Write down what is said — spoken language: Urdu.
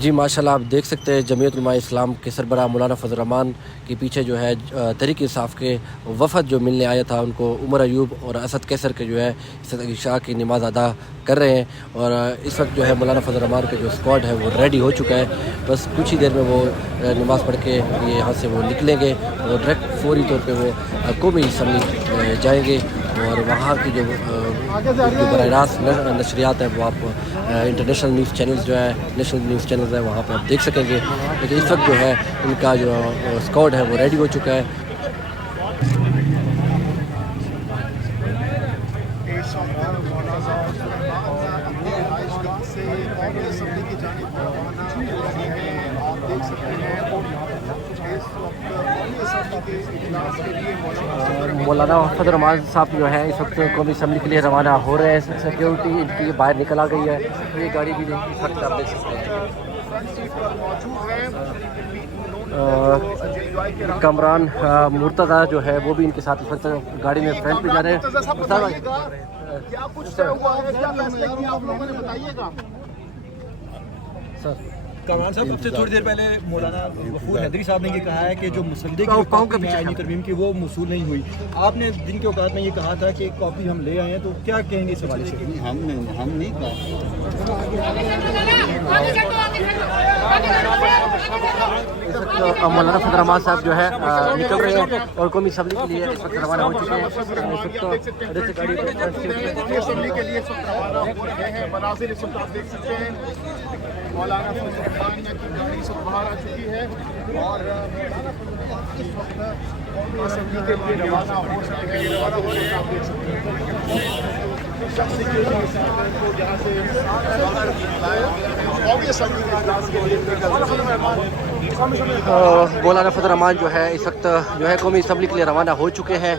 جی ماشاءاللہ آپ دیکھ سکتے ہیں جمعیت علماء اسلام کے سربراہ مولانا فضل الرحمان کے پیچھے جو ہے تحریک انصاف کے وفد جو ملنے آیا تھا ان کو عمر ایوب اور اسد کیسر کے جو ہے عشاء کی نماز ادا کر رہے ہیں، اور اس وقت جو ہے مولانا فضل الرحمان کا جو اسکواڈ ہے وہ ریڈی ہو چکا ہے، بس کچھ ہی دیر میں وہ نماز پڑھ کے یہاں سے وہ نکلیں گے اور ڈائریکٹ فوری طور پہ وہ قومی اسمبلی جائیں گے، اور وہاں کی جو براہ راست نشریات ہیں وہ آپ انٹرنیشنل نیوز چینلز جو ہے نیشنل نیوز چینلز ہے وہاں پہ آپ دیکھ سکیں گے، لیکن اس وقت جو ہے ان کا جو اسکواڈ ہے وہ ریڈی ہو چکا ہے۔ مولانا فضل الرحمان صاحب جو ہے اس وقت قومی اسمبلی کے لیے روانہ ہو رہے ہیں، سیکیورٹی ان کی باہر نکل آ گئی ہے، یہ گاڑی بھی اس وقت آپ دیکھ سکتے ہیں۔ کامران مرتضیٰ جو ہے وہ بھی ان کے ساتھ اس وقت گاڑی میں فرنٹ پہ جا رہے ہیں۔ کامران صاحب اب سے تھوڑی دیر پہلے مولانا غفور حیدری صاحب نے یہ کہا ہے کہ جو مسودے کی آئینی ترمیم کی وہ موصول نہیں ہوئی، آپ نے دن کے اوقات میں یہ کہا تھا کہ کاپی ہم لے آئے ہیں، تو کیا کہیں گے اس حوالے سے؟ ہم نہیں کہا۔ مولانا فضل الرحمان صاحب جو ہے نکل رہے ہیں اور قومی اسمبلی کے لیے اس وقت روانہ ہو چکے ہیں۔ اسمبلی کے لیے مناظر اس وقت آپ دیکھ سکتے ہیں، مولانا فضل الرحمان کی گاڑی سے باہر آ چکی ہے اور اس وقت قومی اسمبلی کے لیے روانہ ہو رہے ہیں، آپ دیکھ سکتے ہیں شخصی کے کو جہاں سے باہر لایا گیا ہے قومی اسمبلی کے اجلاس کے لیے۔ مولانا فضل الرحمان جو ہے اس وقت جو ہے قومی اسمبلی کے لیے روانہ ہو چکے ہیں۔